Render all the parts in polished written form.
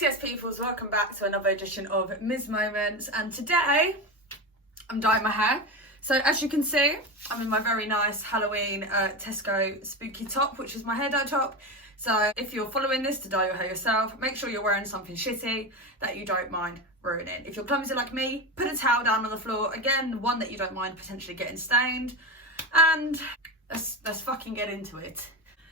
Yes peoples, welcome back to another edition of Ms Moments, and today I'm dyeing my hair. So as you can see, I'm in my very nice Halloween Tesco spooky top, which is my hair dye top. So if you're following this to dye your hair yourself, make sure you're wearing something shitty that you don't mind ruining. If you're clumsy like me, put a towel down on the floor, again, one that you don't mind potentially getting stained, and let's fucking get into it.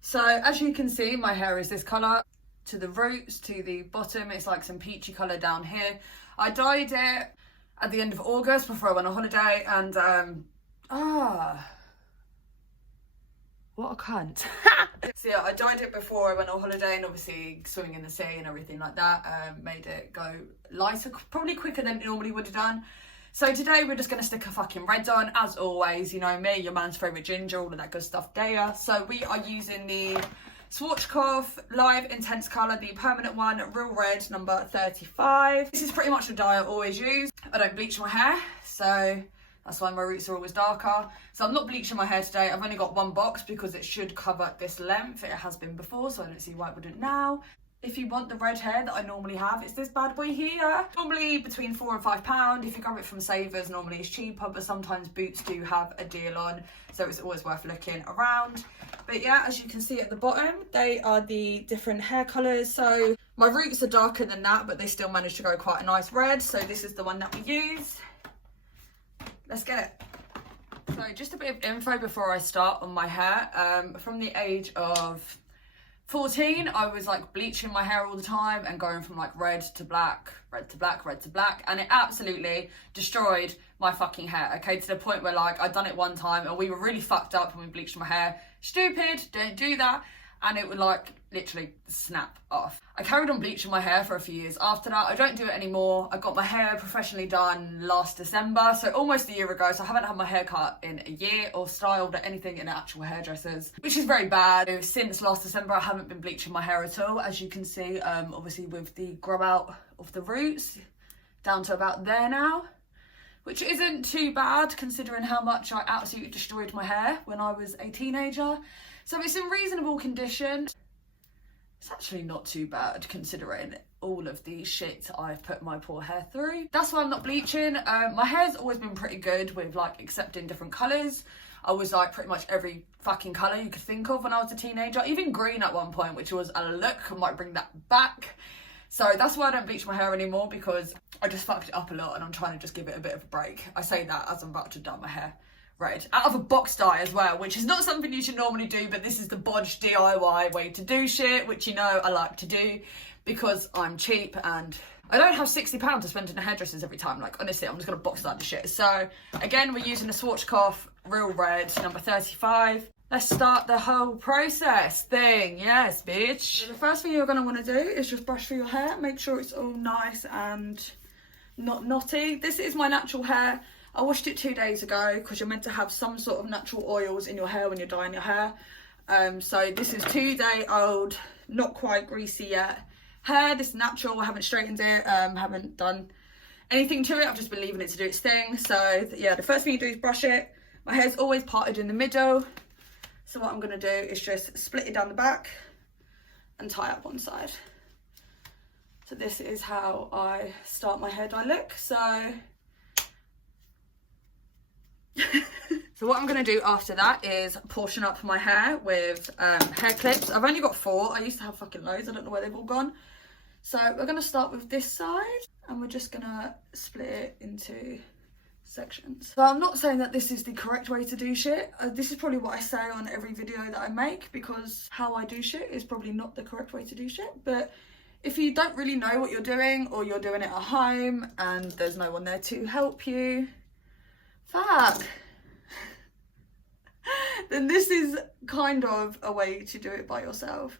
So as you can see, my hair is this colour. To the roots, to the bottom, it's like some peachy colour down here. I dyed it at the end of August before I went on holiday, and what a cunt. So yeah, I dyed it before I went on holiday, and obviously swimming in the sea and everything like that made it go lighter, probably quicker than it normally would have done. So today we're just going to stick a fucking red on, as always, you know me, your man's favourite ginger, all of that good stuff there. So we are using the Schwarzkopf Live Intense Colour, the permanent one, Real Red, number 35. This is pretty much the dye I always use. I don't bleach my hair, so that's why my roots are always darker. So I'm not bleaching my hair today. I've only got one box because it should cover this length. It has been before, so I don't see why it wouldn't now. If you want the red hair that I normally have, it's this bad boy here. Normally between £4 and £5. If you grab it from Savers, normally it's cheaper, but sometimes Boots do have a deal on, so it's always worth looking around. But yeah, as you can see at the bottom, they are the different hair colours. So my roots are darker than that, but they still manage to go quite a nice red. So this is the one that we use. Let's get it. So just a bit of info before I start on my hair. From the age of 14, I was like bleaching my hair all the time and going from like red to black, red to black, red to black, and it absolutely destroyed my fucking hair, okay, to the point where like I'd done it one time and we were really fucked up when we bleached my hair. Stupid, don't do that. And it would like literally snap off. I carried on bleaching my hair for a few years after that. I don't do it anymore. I got my hair professionally done last December, so almost a year ago. So I haven't had my hair cut in a year or styled or anything in actual hairdressers, which is very bad. Since last December, I haven't been bleaching my hair at all. As you can see, obviously with the grow out of the roots down to about there now, which isn't too bad considering how much I absolutely destroyed my hair when I was a teenager. So it's in reasonable condition. It's actually not too bad considering all of the shit I've put my poor hair through. That's why I'm not bleaching. My hair's always been pretty good with like accepting different colours. I was like pretty much every fucking colour you could think of when I was a teenager. Even green at one point, which was a look. I might bring that back. So that's why I don't bleach my hair anymore, because I just fucked it up a lot and I'm trying to just give it a bit of a break. I say that as I'm about to dye my hair red out of a box dye as well, which is not something you should normally do, but this is the bodged DIY way to do shit, which you know I like to do because I'm cheap and I don't have £60 to spend in hairdressers every time. Like honestly, I'm just gonna box dye the shit. So again, we're using the Schwarzkopf Real Red number 35. Let's start the whole process thing. Yes, bitch. So the first thing you're gonna wanna do is just brush through your hair. Make sure it's all nice and not knotty. This is my natural hair. I washed it 2 days ago because you're meant to have some sort of natural oils in your hair when you're dyeing your hair. So this is 2-day-old, not quite greasy yet hair. This is natural. I haven't straightened it, haven't done anything to it. I've just been leaving it to do its thing. So yeah, the first thing you do is brush it. My hair's always parted in the middle. So what I'm going to do is just split it down the back and tie up one side. So this is how I start my hair dye look. So so what I'm going to do after that is portion up my hair with hair clips. I've only got 4. I used to have fucking loads. I don't know where they've all gone. So we're going to start with this side and we're just going to split it into sections. So I'm not saying that this is the correct way to do shit. This is probably what I say on every video that I make, because how I do shit is probably not the correct way to do shit. But if you don't really know what you're doing, or you're doing it at home and there's no one there to help you, fuck, then this is kind of a way to do it by yourself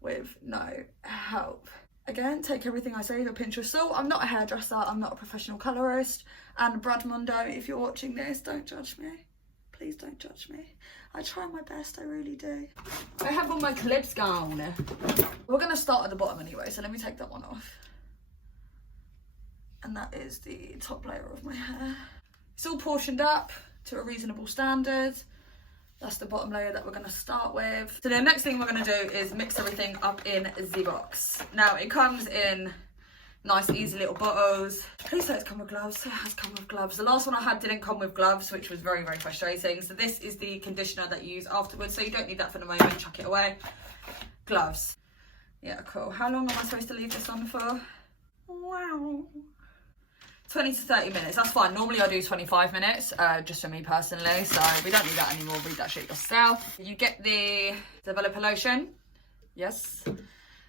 with no help. Again, take everything I say with a pinch of salt. I'm not a hairdresser, I'm not a professional colourist, and Brad Mondo, if you're watching this, don't judge me. Please don't judge me. I try my best, I really do. I have all my clips gone. We're going to start at the bottom anyway, so let me take that one off. And that is the top layer of my hair. It's all portioned up to a reasonable standard. That's the bottom layer that we're going to start with. So the next thing we're going to do is mix everything up in the box. Now it comes in nice easy little bottles. Please say it's come with gloves. It has come with gloves. The last one I had didn't come with gloves, which was very, very frustrating. So this is the conditioner that you use afterwards. So you don't need that for the moment. Chuck it away. Gloves. Yeah, cool. How long am I supposed to leave this on for? Wow. 20 to 30 minutes, that's fine. Normally I do 25 minutes, just for me personally, so we don't need that anymore. Read that shit yourself. You get the developer lotion, yes,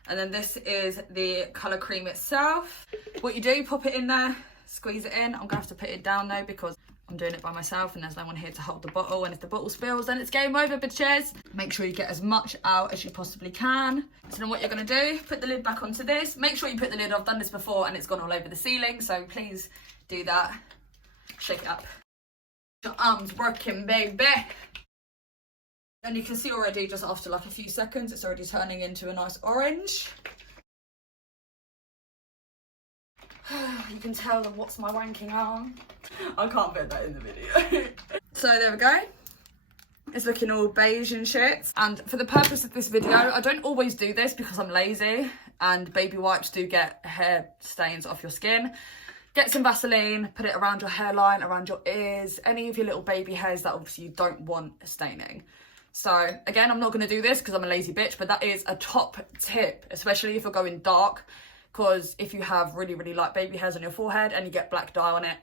and then this is the colour cream itself. What you do, pop it in there, squeeze it in. I'm gonna have to put it down though because I'm doing it by myself and there's no one here to hold the bottle, and if the bottle spills then it's game over, bitches. Make sure you get as much out as you possibly can. So then what you're going to do, put the lid back onto this. Make sure you put the lid, I've done this before and it's gone all over the ceiling, so please do that. Shake it up. Your arm's working, baby. And you can see already just after like a few seconds it's already turning into a nice orange. You can tell them what's my wanking arm. I can't fit that in the video. So there we go. It's looking all beige and shit. And for the purpose of this video, I don't always do this because I'm lazy and baby wipes do get hair stains off your skin. Get some Vaseline, put it around your hairline, around your ears, any of your little baby hairs that obviously you don't want staining. So again, I'm not going to do this because I'm a lazy bitch, but that is a top tip, especially if you're going dark. Because if you have really, really light baby hairs on your forehead and you get black dye on it,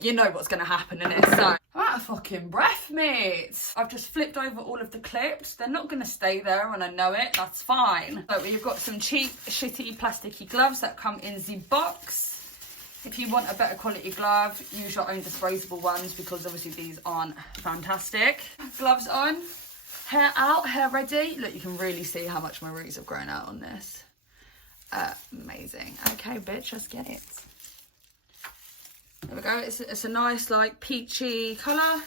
you know what's going to happen in it. So, I'm out of fucking breath, mate. I've just flipped over all of the clips. They're not going to stay there and I know it. That's fine. So we've got some cheap, shitty, plasticky gloves that come in the box. If you want a better quality glove, use your own disposable ones because obviously these aren't fantastic. Gloves on, hair out, hair ready. Look, you can really see how much my roots have grown out on this. Amazing. Okay, bitch, let's get it. There we go. It's a nice, like, peachy colour.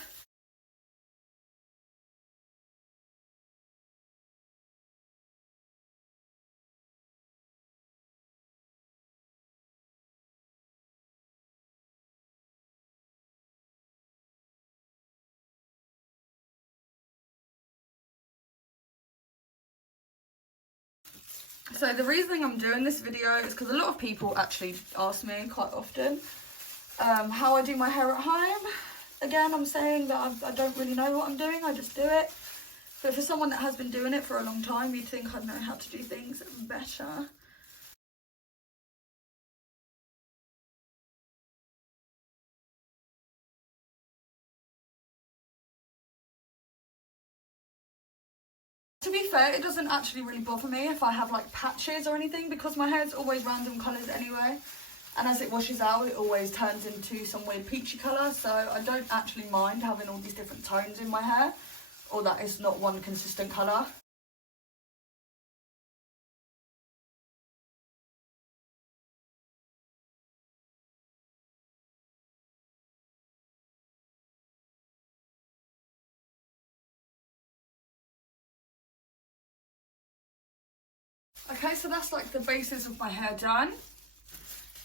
So the reason I'm doing this video is because a lot of people actually ask me quite often how I do my hair at home. Again, I'm saying that I don't really know what I'm doing, I just do it. But for someone that has been doing it for a long time, you'd think I'd know how to do things better. To be fair, it doesn't actually really bother me if I have like patches or anything because my hair's always random colours anyway. And as it washes out, it always turns into some weird peachy colour. So I don't actually mind having all these different tones in my hair, or that it's not one consistent colour. Okay, so that's like the basis of my hair done.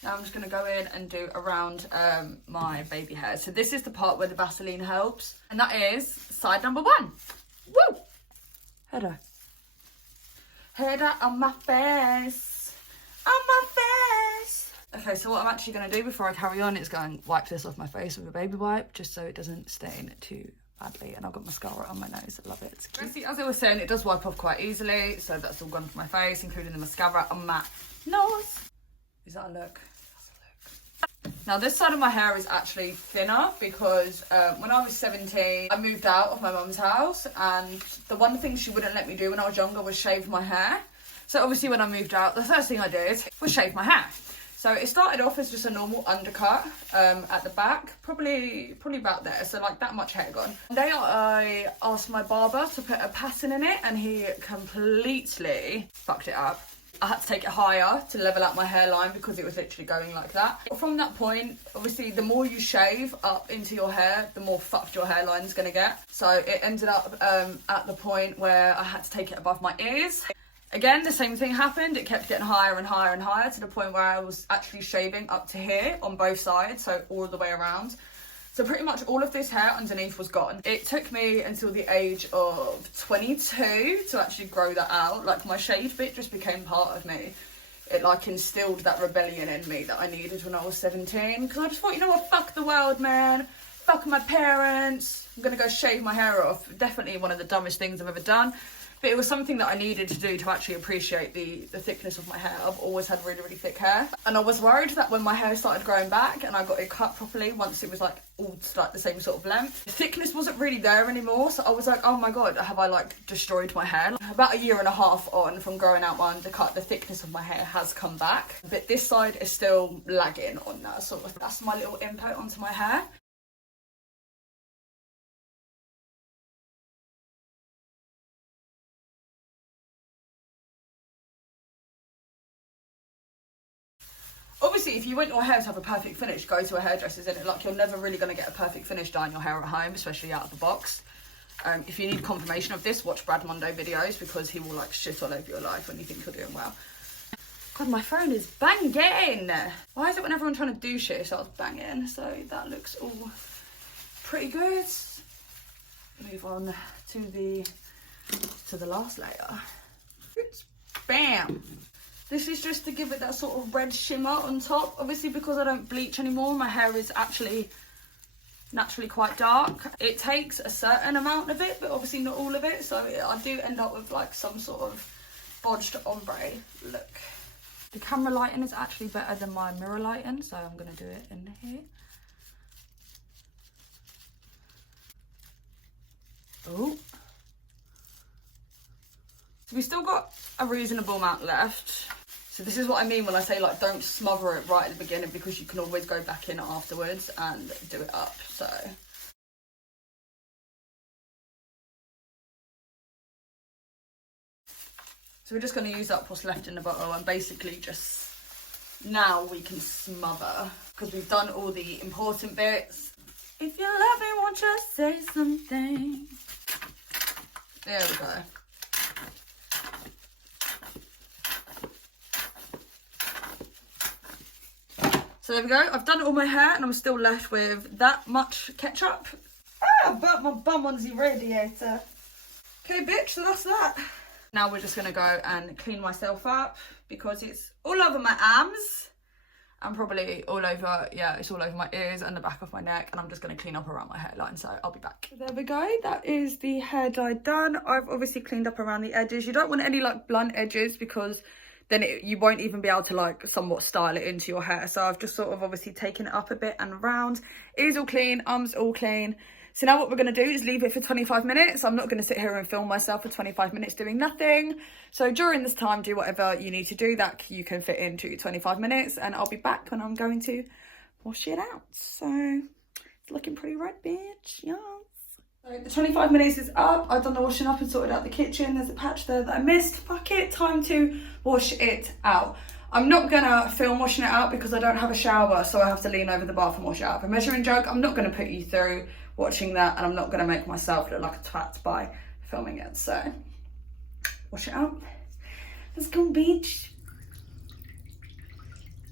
Now I'm just going to go in and do around my baby hair. So this is the part where the Vaseline helps. And that is side number 1. Woo! Header. Header on my face. On my face. Okay, so what I'm actually going to do before I carry on is go and wipe this off my face with a baby wipe, just so it doesn't stain too badly. And I've got mascara on my nose. I love it. It's cute. See, as I was saying, it does wipe off quite easily. So that's all gone from my face, including the mascara on my nose. Is that a look? Now this side of my hair is actually thinner because when I was 17 I moved out of my mum's house, and the one thing she wouldn't let me do when I was younger was shave my hair. So obviously when I moved out, the first thing I did was shave my hair. So it started off as just a normal undercut at the back, probably about there, so like that much hair gone. One day I asked my barber to put a pattern in it and he completely fucked it up. I had to take it higher to level out my hairline because it was literally going like that. From that point, obviously the more you shave up into your hair, the more fucked your hairline's gonna get. So it ended up at the point where I had to take it above my ears. Again, the same thing happened. It kept getting higher and higher and higher to the point where I was actually shaving up to here on both sides, so all the way around. So pretty much all of this hair underneath was gone. It took me until the age of 22 to actually grow that out. Like, my shaved bit just became part of me. It like instilled that rebellion in me that I needed when I was 17. Because I just thought, you know what, fuck the world, man. Fuck my parents. I'm gonna go shave my hair off. Definitely one of the dumbest things I've ever done. But it was something that I needed to do to actually appreciate the thickness of my hair. I've always had really, really thick hair. And I was worried that when my hair started growing back and I got it cut properly, once it was like all like the same sort of length, the thickness wasn't really there anymore. So I was like, oh my God, have I like destroyed my hair? About 1.5 years on from growing out my undercut, the thickness of my hair has come back. But this side is still lagging on that. So that's my little input onto my hair. Obviously, if you want your hair to have a perfect finish, go to a hairdresser's, in it. Like, you're never really going to get a perfect finish dyeing your hair at home, especially out of the box. If you need confirmation of this, watch Brad Mondo videos, because he will like shit all over your life when you think you're doing well. God, my phone is banging. Why is it when everyone's trying to do shit, it starts banging? So that looks all pretty good. Move on to the last layer. Bam. This is just to give it that sort of red shimmer on top. Obviously, because I don't bleach anymore, my hair is actually naturally quite dark. It takes a certain amount of it, but obviously not all of it. So I do end up with like some sort of bodged ombre look. The camera lighting is actually better than my mirror lighting, so I'm gonna do it in here. Oh. So we still got a reasonable amount left. So this is what I mean when I say like don't smother it right at the beginning, because you can always go back in afterwards and do it up. So we're just going to use up what's left in the bottle, and basically just now we can smother, because we've done all the important bits. If you love me, won't you say something? There we go. So there we go, I've done all my hair and I'm still left with that much ketchup. Ah, I burnt my bum on the radiator. Okay, bitch, so that's that. Now we're just gonna go and clean myself up, because it's all over my arms and probably all over, yeah, it's all over my ears and the back of my neck, and I'm just gonna clean up around my hairline, so I'll be back. There we go, that is the hair dye done. I've obviously cleaned up around the edges. You don't want any like blunt edges, because then you won't even be able to like somewhat style it into your hair. So I've just sort of obviously taken it up a bit and around. Ears all clean, arms all clean. So now what we're going to do is leave it for 25 minutes. I'm not going to sit here and film myself for 25 minutes doing nothing. So during this time, do whatever you need to do that you can fit into 25 minutes. And I'll be back when I'm going to wash it out. So it's looking pretty red, bitch. Yes. So the 25 minutes is up. I've done the washing up and sorted out the kitchen. There's a patch there that I missed. Fuck it, time to wash it out. I'm not gonna film washing it out because I don't have a shower, so I have to lean over the bath and wash it out. A measuring jug, I'm not gonna put you through watching that, and I'm not gonna make myself look like a twat by filming it. So wash it out. Let's go, bitch.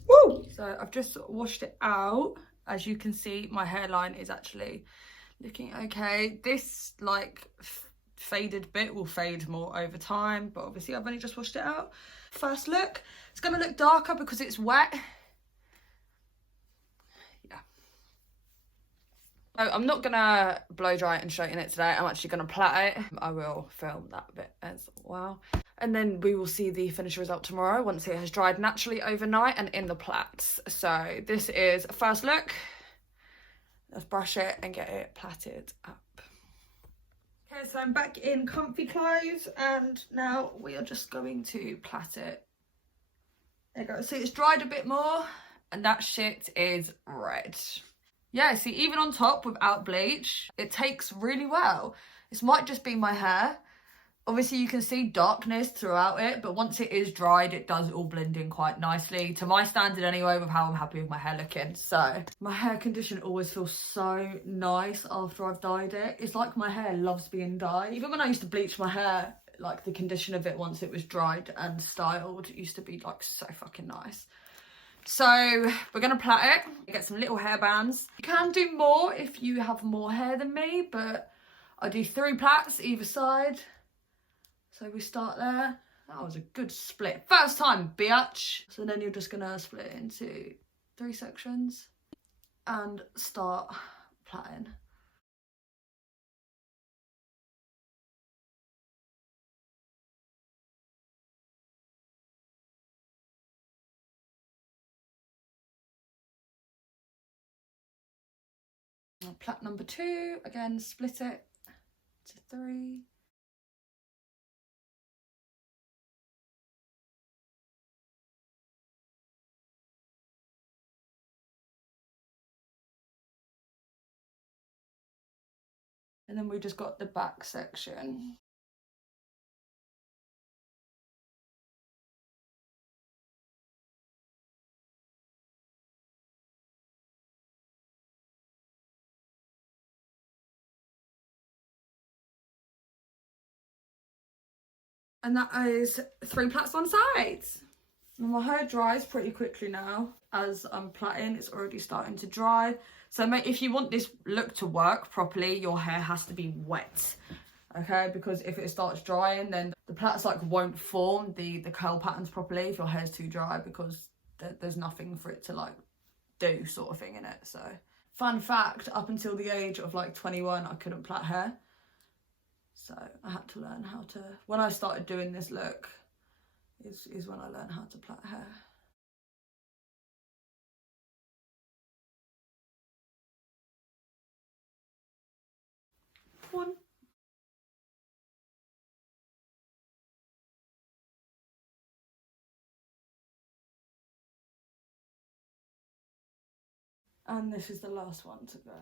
Woo! So I've just washed it out. As you can see, my hairline is actually looking okay. This like faded bit will fade more over time, but obviously I've only just washed it out. First look, it's gonna look darker because it's wet. Yeah. So I'm not gonna blow dry it and straighten it today. I'm actually gonna plait it. I will film that bit as well. And then we will see the finished result tomorrow once it has dried naturally overnight and in the plaits. So this is a first look. Let's brush it and get it plaited up. Okay, so I'm back in comfy clothes, and now we are just going to plait it. There you go. See, it's dried a bit more, and that shit is red. Yeah, see, even on top without bleach, it takes really well. This might just be my hair. Obviously, you can see darkness throughout it, but once it is dried, it does all blend in quite nicely. To my standard anyway, with how I'm happy with my hair looking. So, my hair condition always feels so nice after I've dyed it. It's like my hair loves being dyed. Even when I used to bleach my hair, like the condition of it once it was dried and styled, it used to be like so fucking nice. So we're going to plait it, get some little hair bands. You can do more if you have more hair than me, but I do 3 plaits either side. So we start there. That was a good split. First time, bitch. So then you're just going to split it into 3 sections and start plaiting. Plait number 2, again split it to 3. And then we just got the back section. And that is 3 plaits on sides. And my hair dries pretty quickly now. As I'm plaiting, it's already starting to dry. So mate, if you want this look to work properly, your hair has to be wet. Okay, because if it starts drying, then the plaits like won't form the curl patterns properly if your hair's too dry, because there's nothing for it to like do sort of thing in it. So fun fact, up until the age of like 21, I couldn't plait hair. So I had to learn how to, when I started doing this look, is when I learned how to plait hair. One. And this is the last one to go.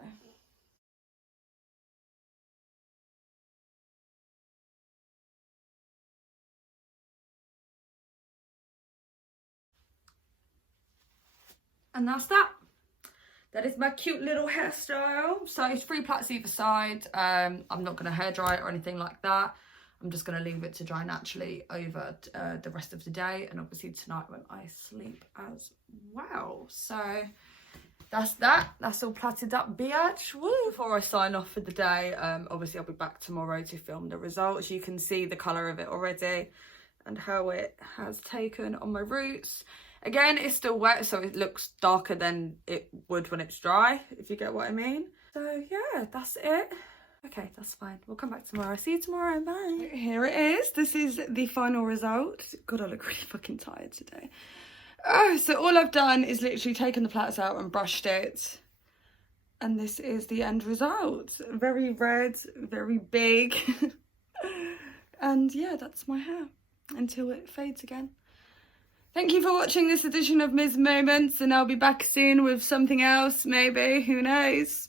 And that's that. That is my cute little hairstyle. So it's 3 plaits either side. I'm not going to hair dry it or anything like that. I'm just going to leave it to dry naturally over the rest of the day, and obviously tonight when I sleep as well. So that's that. That's all plaited up, bitch. Woo! Before I sign off for the day, obviously I'll be back tomorrow to film the results. You can see the colour of it already and how it has taken on my roots. Again, it's still wet, so it looks darker than it would when it's dry, if you get what I mean. So yeah, that's it. Okay, that's fine. We'll come back tomorrow. See you tomorrow. Bye. Here it is. This is the final result. God, I look really fucking tired today. Oh, so all I've done is literally taken the plaits out and brushed it. And this is the end result. Very red, very big. And yeah, that's my hair until it fades again. Thank you for watching this edition of Ms. Moments, and I'll be back soon with something else, maybe. Who knows?